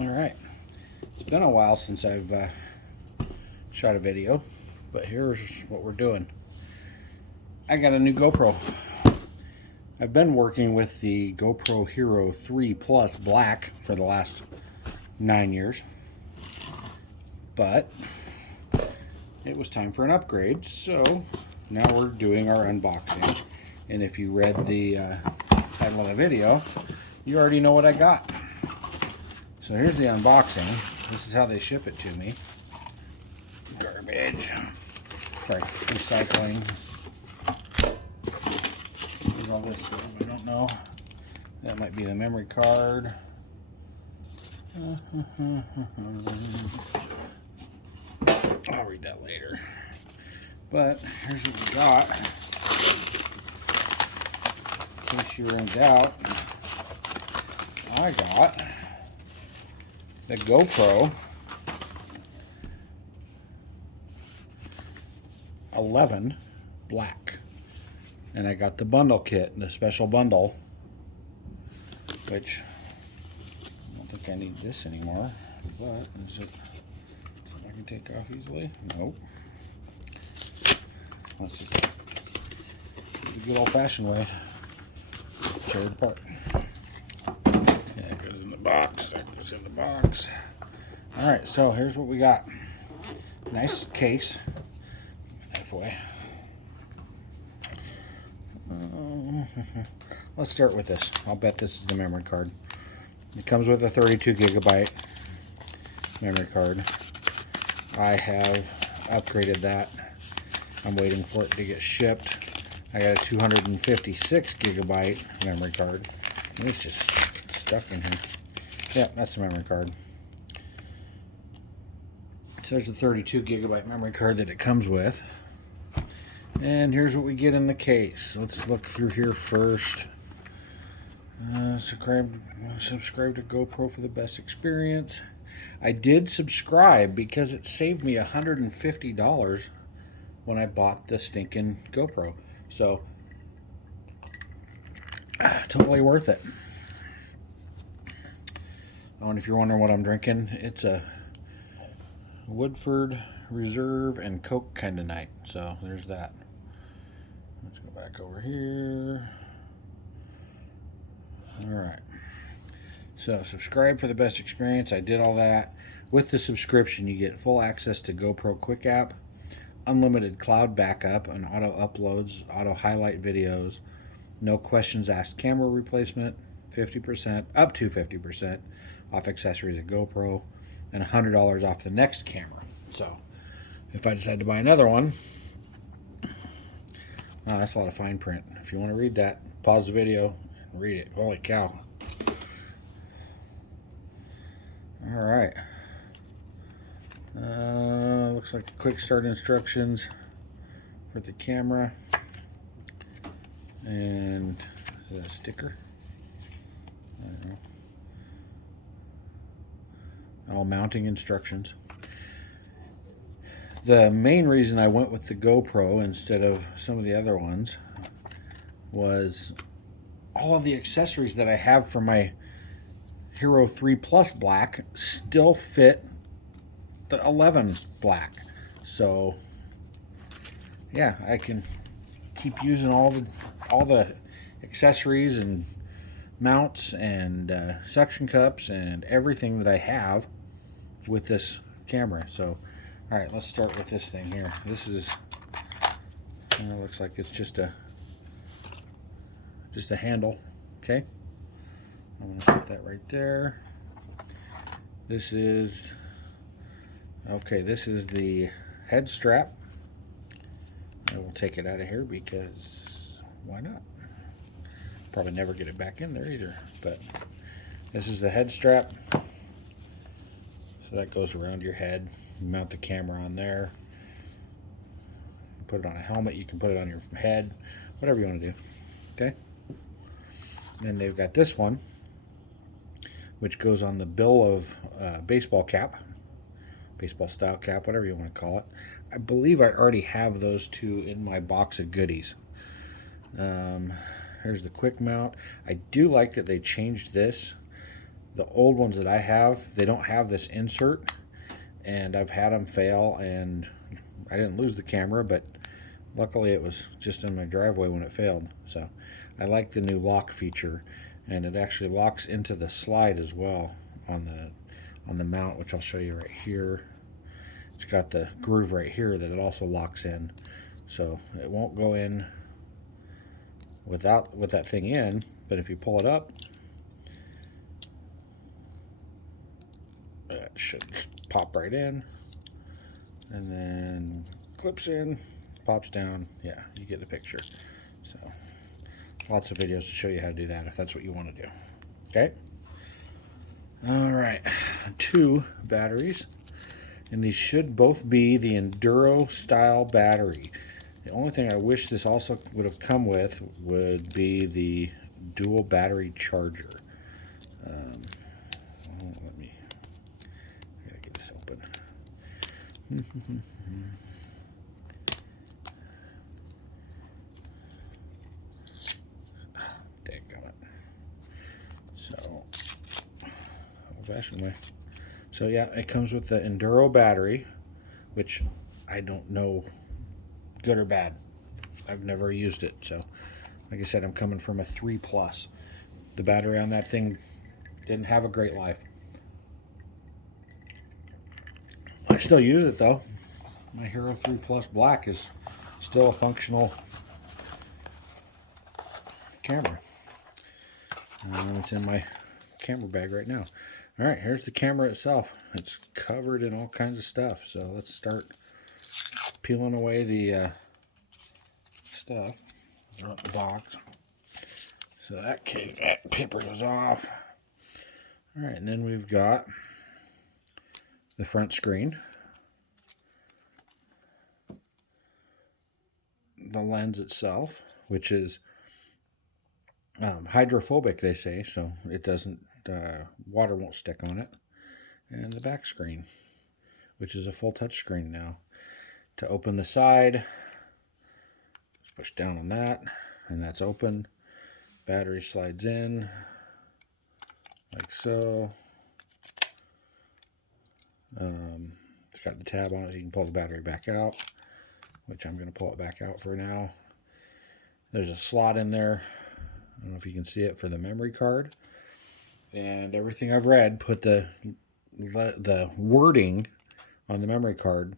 Alright, it's been a while since I've shot a video, but here's what we're doing. I got a new GoPro. I've been working with the GoPro Hero 3 Plus Black for the last 9 years, but it was time for an upgrade, so now we're doing our unboxing. And if you read the title of the video, you already know what I got. So here's the unboxing. This is how they ship it to me. Garbage. Sorry, recycling. There's all this stuff I don't know. That might be the memory card. I'll read that later. But here's what we got. In case you were in doubt, I got the GoPro 11 Black. And I got the bundle kit, the special bundle, which I don't think I need this anymore, but is it something I can take off easily? Nope. Let's just do the good old-fashioned way. Tear it apart. That goes in the box. That goes in the box. Alright, so here's what we got. Nice case. Halfway. Let's start with this. I'll bet this is the memory card. It comes with a 32 gigabyte memory card. I have upgraded that. I'm waiting for it to get shipped. I got a 256 gigabyte memory card. And it's just stuck in here. Yeah, that's the memory card. So there's a 32 gigabyte memory card that it comes with. And here's what we get in the case. Let's look through here first. Subscribe to GoPro for the best experience. I did subscribe because it saved me $150 when I bought the stinking GoPro. So, totally worth it. Oh, and if you're wondering what I'm drinking, it's a Woodford Reserve and Coke kind of night. So, there's that. Let's go back over here. Alright. So, subscribe for the best experience. I did all that. With the subscription, you get full access to GoPro Quick App, unlimited cloud backup and auto uploads, auto highlight videos, no questions asked camera replacement, 50%, up to 50% off accessories at GoPro, and $100 off the next camera. So, if I decide to buy another one, that's a lot of fine print. If you want to read that, pause the video and read it. Holy cow. Alright. Looks like quick start instructions for the camera. And a sticker. I don't know. All mounting instructions. The main reason I went with the GoPro instead of some of the other ones was all of the accessories that I have for my Hero 3 Plus Black still fit the 11 Black. So yeah, I can keep using all the accessories and mounts and suction cups and everything that I have with this camera. So alright, let's start with this thing here. This is, it looks like it's just a handle. Okay, I'm going to set that right there. This is, okay, this is the head strap. I will take it out of here because why not? Probably never get it back in there either. But this is the head strap. So that goes around your head. You mount the camera on there. You put it on a helmet. You can put it on your head. Whatever you want to do. Okay? And then they've got this one, which goes on the bill of baseball cap. Baseball style cap, whatever you want to call it. I believe I already have those two in my box of goodies. Here's the quick mount. I do like that they changed this. The old ones that I have, they don't have this insert, and I've had them fail, and I didn't lose the camera, but luckily it was just in my driveway when it failed. So I like the new lock feature, and it actually locks into the slide as well on the mount, which I'll show you right here. It's got the groove right here that it also locks in, so it won't go in with that thing in, but if you pull it up, it should pop right in, and then clips in, pops down. Yeah, you get the picture. So lots of videos to show you how to do that if that's what you want to do. Okay. All right, 2 batteries, and these should both be the Enduro style battery. The only thing I wish this also would have come with would be the dual battery charger. Let me, I gotta get this open. Dadgummit. So, old-fashioned way. So yeah, it comes with the Enduro battery, which I don't know good or bad. I've never used it, so like I said, I'm coming from a 3+. The battery on that thing didn't have a great life. I still use it though. My Hero 3+ Black is still a functional camera. It's in my camera bag right now. All right, here's the camera itself. It's covered in all kinds of stuff. So let's start peeling away the stuff. Throw it in the box. So that paper goes off. All right, and then we've got the front screen, the lens itself, which is hydrophobic, they say, so it doesn't, water won't stick on it, and the back screen, which is a full touch screen now. To open the side, just push down on that, and that's open. Battery slides in like so. It's got the tab on it, so you can pull the battery back out, which I'm going to pull it back out for now. There's a slot in there, I don't know if you can see it, for the memory card. And everything I've read put the wording on the memory card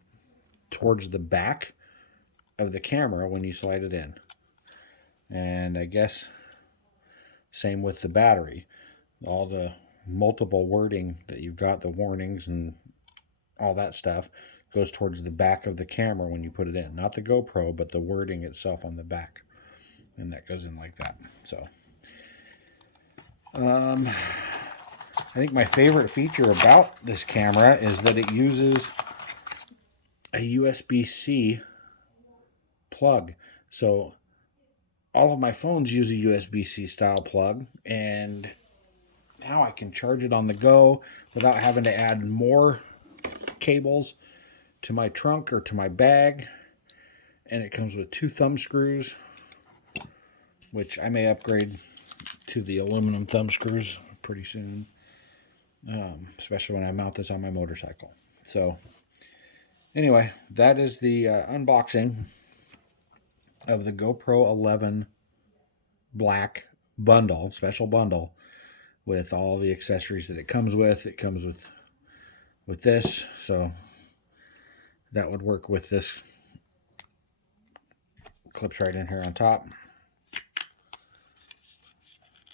towards the back of the camera when you slide it in. And I guess same with the battery. All the multiple wording that you've got, the warnings and all that stuff, goes towards the back of the camera when you put it in. Not the GoPro, but the wording itself on the back. And that goes in like that. So I think my favorite feature about this camera is that it uses a USB-C plug. So all of my phones use a USB-C style plug, and now I can charge it on the go without having to add more cables to my trunk or to my bag. And it comes with 2 thumb screws, which I may upgrade to the aluminum thumb screws pretty soon, especially when I mount this on my motorcycle. So anyway, that is the unboxing of the GoPro 11 Black bundle, special bundle, with all the accessories that it comes with. It comes with this, so that would work with this. Clips right in here on top.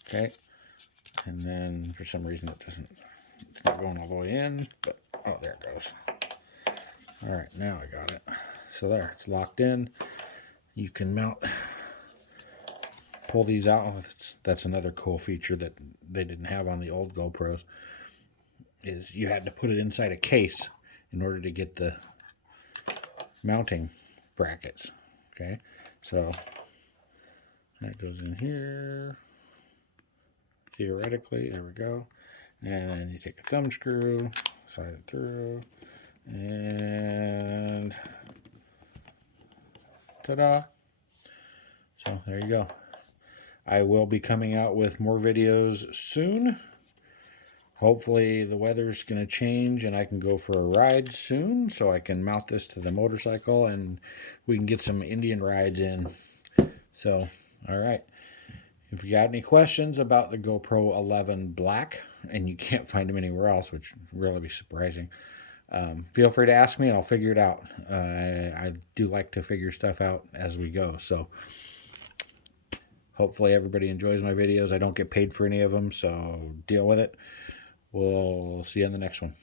Okay, and then for some reason it's not going all the way in, but oh, there it goes. All right, now I got it. So there, it's locked in. You can mount, pull these out. That's another cool feature that they didn't have on the old GoPros, is you had to put it inside a case in order to get the mounting brackets. Okay, so that goes in here, theoretically. There we go. And then you take a thumb screw, slide it through, and ta-da. So there you go. I will be coming out with more videos soon. Hopefully the weather's going to change and I can go for a ride soon so I can mount this to the motorcycle and we can get some Indian rides in. So, all right. If you got any questions about the GoPro 11 Black and you can't find them anywhere else, which would really be surprising, feel free to ask me and I'll figure it out. I do like to figure stuff out as we go. So hopefully everybody enjoys my videos. I don't get paid for any of them, so deal with it. We'll see you on the next one.